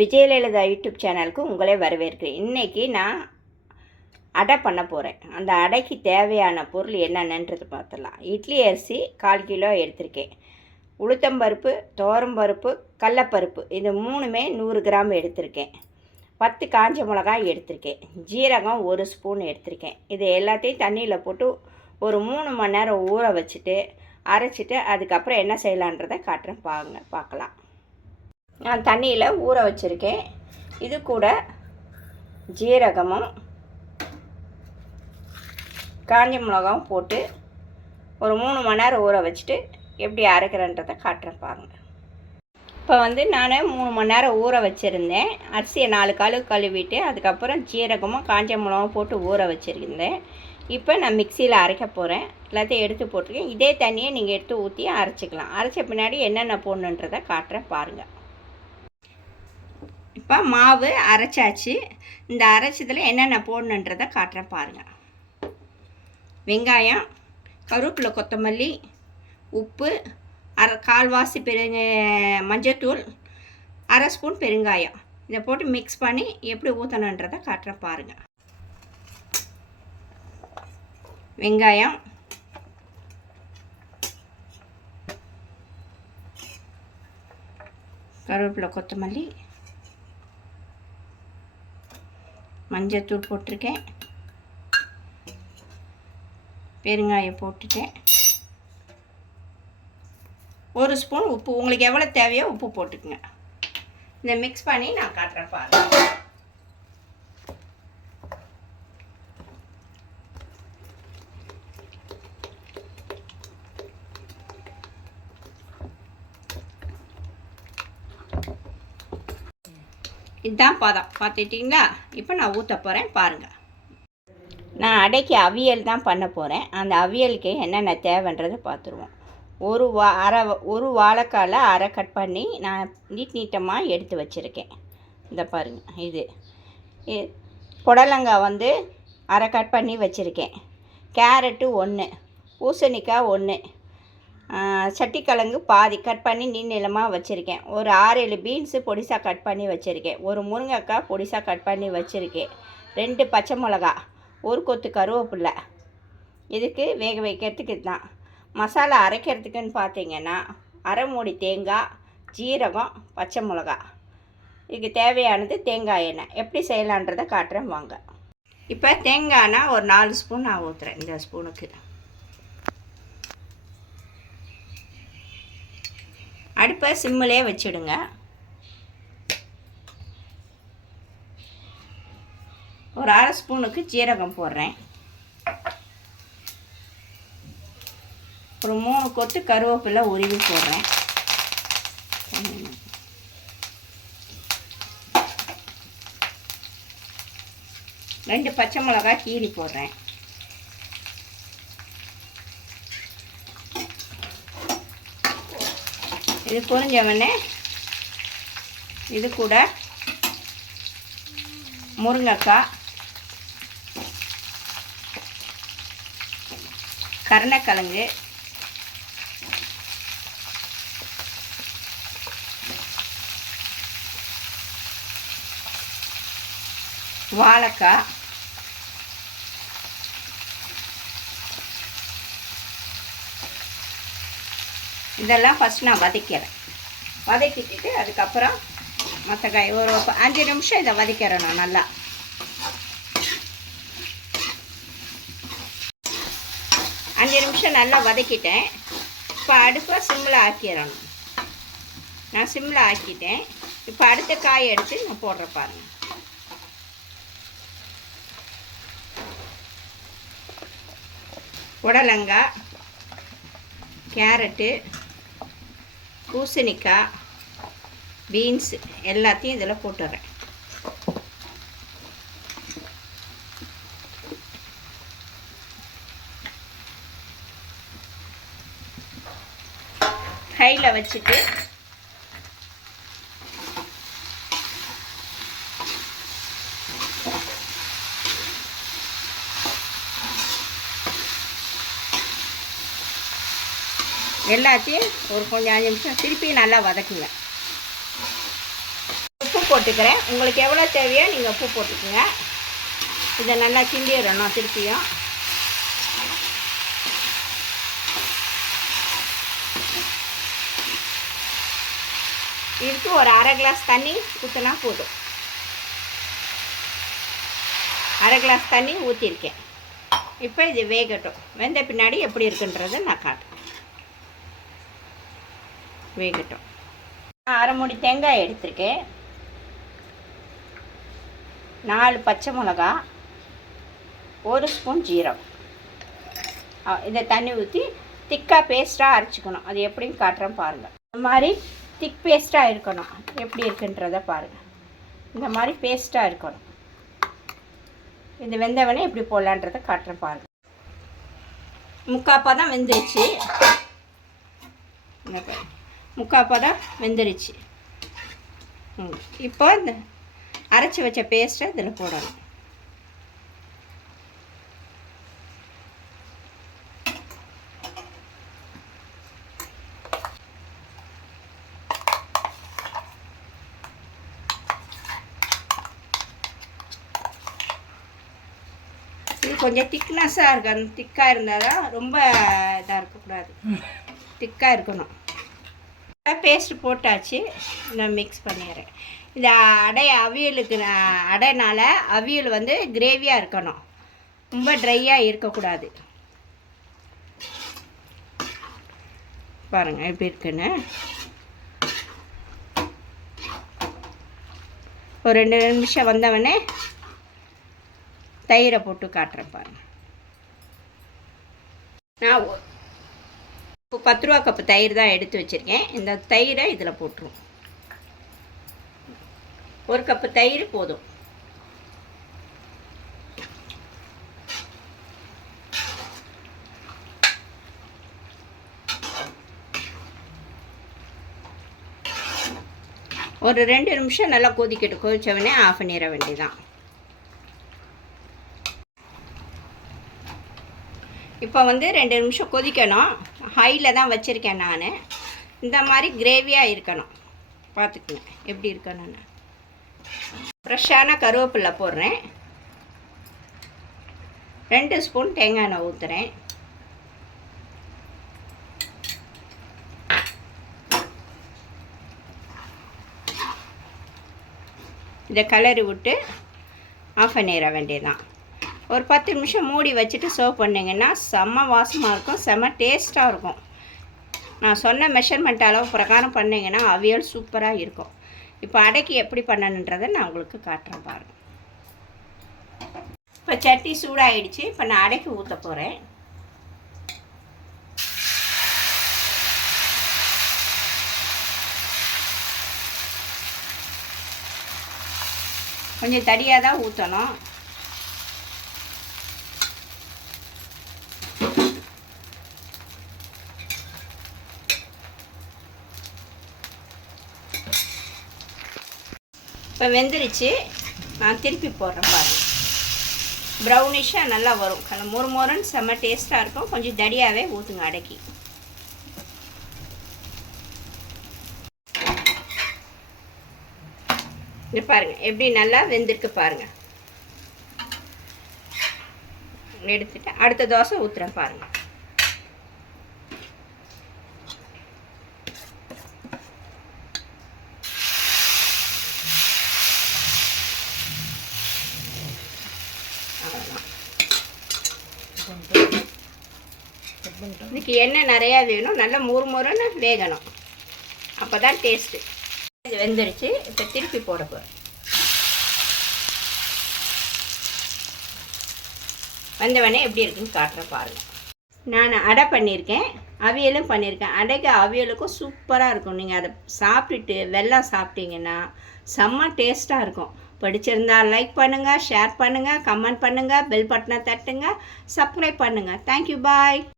Vijayalalitha YouTube சேனலுக்கு உங்களே வரவேற்கிறேன். இன்றைக்கி நான் அடை பண்ண போகிறேன். அந்த அடைக்கு தேவையான பொருள் என்னென்னன்றது பார்த்துடலாம். இட்லி அரிசி 1/4 கிலோ எடுத்திருக்கேன். உளுத்தம்பருப்பு, துவரம்பருப்பு, கடலப்பருப்பு இது மூணுமே 100 கிராம் எடுத்திருக்கேன். 10 காஞ்ச மிளகாய் எடுத்திருக்கேன். ஜீரகம் 1 ஸ்பூன் எடுத்திருக்கேன். இது எல்லாத்தையும் தண்ணியில் போட்டு ஒரு 3 மணி நேரம் ஊற வச்சுட்டு அரைச்சிட்டு அதுக்கப்புறம் என்ன செய்யலான்றதை காட்டுறேன், பார்க்கலாம். நான் தண்ணியில் ஊற வச்சுருக்கேன். இது கூட ஜீரகமும் காஞ்ச மிளகாவும் போட்டு ஒரு 3 மணி நேரம் ஊற வச்சுட்டு எப்படி அரைக்கிறேன்றதை காட்டுறேன் பாருங்க. இப்போ நான் 3 மணி நேரம் ஊற வச்சுருந்தேன். அரிசியை 4 கழுவிட்டு அதுக்கப்புறம் ஜீரகமும் காஞ்ச மிளகாவும் போட்டு ஊற வச்சுருந்தேன். இப்போ நான் மிக்சியில் அரைக்க போகிறேன். எல்லாத்தையும் எடுத்து போட்டிருக்கேன். இதே தண்ணியை நீங்கள் எடுத்து ஊற்றி அரைச்சிக்கலாம். அரைச்ச பின்னாடி என்னென்ன போடணுன்றதை காட்டுறேன் பாருங்கள். இப்போ மாவு அரைச்சாச்சு. இந்த அரைச்சதில் என்னென்ன போடணுன்றதை காட்டுறேன் பாருங்கள். வெங்காயம், கருவேப்பிலை, கொத்தமல்லி, உப்பு, கால்வாசி மஞ்சத்தூள், 1/2 ஸ்பூன் பெருங்காயம் இதை போட்டு மிக்ஸ் பண்ணி எப்படி ஊற்றணுன்றதை காட்டுறேன் பாருங்கள். வெங்காயம், கருவேப்பிலை, கொத்தமல்லி, மஞ்சத்தூள் போட்டிருக்கேன், பெருங்காயம் போட்டுட்டேன், 1 ஸ்பூன் உப்பு, உங்களுக்கு எவ்வளோ தேவையோ உப்பு போட்டுக்குங்க. இதை மிக்ஸ் பண்ணி நான் காட்டுறேன் பாருங்கள். இதுதான் பதம், பார்த்துட்டிங்களா? இப்போ நான் ஊற்ற போகிறேன் பாருங்கள். நான் அடைக்கு அவியல் தான் பண்ண போகிறேன். அந்த அவியலுக்கு என்னென்ன தேவைன்றதை பார்த்துருவோம். ஒரு வாழைக்காயில் அரை கட் பண்ணி நான் நீட்டமாக எடுத்து வச்சுருக்கேன். இந்த பாருங்கள், இது புடலங்காய் அரை கட் பண்ணி வச்சுருக்கேன். கேரட்டு 1, பூசணிக்காய் 1, சட்டிக்கிழங்கு பாதி கட் பண்ணி நீளமாக வச்சுருக்கேன். ஒரு 6-7 பீன்ஸு பொடிசாக கட் பண்ணி வச்சுருக்கேன். ஒரு முருங்கைக்காய் பொடிசாக கட் பண்ணி வச்சுருக்கேன். 2 பச்சை மிளகா, 1 கொத்து கருவேப்பில்லை. இதுக்கு வேக வைக்கிறதுக்கு இதுதான். மசாலா அரைக்கிறதுக்குன்னு பார்த்தீங்கன்னா 1/2 மூடி தேங்காய், ஜீரகம், பச்சை மிளகா. இதுக்கு தேவையானது தேங்காய் எண்ணெய். எப்படி செய்யலான்றதை காட்டுறேன் வாங்க. இப்போ தேங்காய்னா ஒரு 4 ஸ்பூன் நான் ஊற்றுறேன். இந்த ஸ்பூனுக்கு அடுப்பை சிம்மிலே வச்சுடுங்க. ஒரு 1/2 ஸ்பூனுக்கு ஜீரகம் போடுறேன். ஒரு 3 கொத்து கருவேப்பிலை உருவி போடுறேன். 2 பச்சை மிளகாய் கீறி போடுறேன். இது பொரிஞ்சவொடனே இது கூட முருங்கைக்காய், கருணக்கிழங்கு, வாழைக்காய், இதெல்லாம் ஃபஸ்ட் நான் வதக்கிட்டு அதுக்கப்புறம் மற்ற காய் ஒரு 5 நிமிஷம் இதை வதக்கிறணும். நல்லா 5 நிமிஷம் நல்லா வதக்கிட்டேன். இப்போ அடுப்பை சிம்மில் ஆக்கிடணும். நான் சிம்மில் ஆக்கிட்டேன். இப்போ அடுத்த காய் எடுத்து நான் போடுற பாருங்கள். புடலங்காய், கேரட்டு, பூசணிக்காய், பீன்ஸ் எல்லாத்தையும் இதில் போட்டுறேன். கையில் வச்சுட்டு எல்லாத்தையும் ஒரு கொஞ்சம் 5 நிமிஷம் திருப்பி நல்லா வதக்குங்க. உப்பு போட்டுக்கிறேன். உங்களுக்கு எவ்வளோ தேவையோ நீங்கள் உப்பு போட்டுக்கோங்க. இதை நல்லா கிண்டிடணும். திருப்பியும் இதுக்கு ஒரு அரை கிளாஸ் தண்ணி ஊற்றினா போதும். அரை கிளாஸ் தண்ணி ஊற்றிருக்கேன். இப்போ இது வேகட்டும். வெந்த பின்னாடி எப்படி இருக்குன்றதை நான் காட்டுறேன். வேகட்டும். அரை மூடி தேங்காய் எடுத்திருக்கேன், 4 பச்சை மிளகா, 1 ஸ்பூன் ஜீரகம். இதை தண்ணி ஊற்றி திக்காக பேஸ்ட்டாக அரைச்சிக்கணும். அது எப்படின்னு காட்டுறேன் பாருங்கள். இந்த மாதிரி திக் பேஸ்ட்டாக இருக்கணும். எப்படி இருக்குன்றதை பாருங்கள். இந்த மாதிரி பேஸ்ட்டாக இருக்கணும். இது வெந்தவனே எப்படி போடலான்றதை காட்டுறேன் பாருங்கள். முக்காப்பா தான் வெந்துருச்சு. முக்காப்பா தான் வெந்துருச்சு. இப்போ இந்த அரைச்சி வச்ச பேஸ்ட்டை இதில் போடணும். இது கொஞ்சம் திக்னஸாக இருக்கணும். திக்காக இருந்தால் தான், ரொம்ப இதாக இருக்கக்கூடாது. திக்காக இருக்கணும். பேஸ்ட்டு போட்டாச்சு. நான் மிக்ஸ் பண்ணிடுறேன். இந்த அவியலுக்கு அடைனால அவியல் வந்து கிரேவியாக இருக்கணும், ரொம்ப ட்ரையாக இருக்கக்கூடாது. பாருங்கள் எப்படி இருக்குன்னு. ஒரு 2 நிமிஷம் வந்தவொடனே தயிரை போட்டு காட்டுறேன் பாருங்கள். நான் 10 ரூபா கப்பு தயிர் தான் எடுத்து வச்சுருக்கேன். இந்த தயிரை இதில் போட்டுருவோம். 1 கப்பு தயிர் போதும். ஒரு 2 நிமிஷம் நல்லா கொதிச்சவொடனே ஆஃப் பண்ணிட வேண்டியதான். இப்போ வந்து 2 நிமிஷம் கொதிக்கணும். ஹையில் தான் வச்சுருக்கேன் நான். இந்த மாதிரி கிரேவியாக இருக்கணும். பார்த்துக்குங்க எப்படி இருக்கணும்னு. ஃப்ரெஷ்ஷான கருவேப்பிலை போடுறேன். 2 ஸ்பூன் தேங்காய் எண்ணெய் ஊற்றுறேன். இதை கலரி விட்டு ஆஃப் பண்ணிட வேண்டியதான். ஒரு 10 நிமிஷம் மூடி வச்சுட்டு சர்வ் பண்ணிங்கன்னா செம்ம வாசமாக இருக்கும், செம்ம டேஸ்ட்டாக இருக்கும். நான் சொன்ன மெஷர்மெண்ட் அளவு பிரகாரம் பண்ணிங்கன்னா அவியல் சூப்பராக இருக்கும். இப்போ அடைக்கு எப்படி பண்ணணுன்றதை நான் உங்களுக்கு காட்டுறேன் பாருங்கள். இப்போ சட்டி சூடாகிடுச்சு. இப்போ நான் அடைக்கு ஊற்ற போகிறேன். கொஞ்சம் தடியாக தான் ஊற்றணும். இப்போ வெந்துருச்சு. நான் திருப்பி போடுறேன் பாருங்கள். ப்ரௌனிஷாக நல்லா வரும். மொறு மொறுன்னு செம்ம டேஸ்ட்டாக இருக்கும். கொஞ்சம் தடியாகவே ஊற்றுங்க அடைக்கி. இது பாருங்கள் எப்படி நல்லா வெந்திருக்கு பாருங்கள். எடுத்துட்டு அடுத்த தோசை ஊற்றுறேன் பாருங்கள். இதுக்கு எண்ணெய் நிறையா வேணும். நல்லா மொறுன்னு வேகணும். அப்போ தான் டேஸ்ட்டு. இது வெந்துருச்சு. இப்போ திருப்பி போட போகிறேன். வந்தவொடனே எப்படி இருக்குன்னு காட்டுறேன் பாருங்கள். நான் அடை பண்ணியிருக்கேன், அவியலும் பண்ணியிருக்கேன். அடைக்கு அவியலுக்கும் சூப்பராக இருக்கும். நீங்கள் அதை சாப்பிட்டுட்டு வெல்லம் சாப்பிட்டீங்கன்னா செம்ம டேஸ்ட்டாக இருக்கும். பிடிச்சிருந்தா லைக் பண்ணுங்கள், ஷேர் பண்ணுங்கள், கமெண்ட் பண்ணுங்கள், பெல் பட்டனை தட்டுங்க, சப்ஸ்கிரைப் பண்ணுங்கள். தேங்க்யூ, பாய்.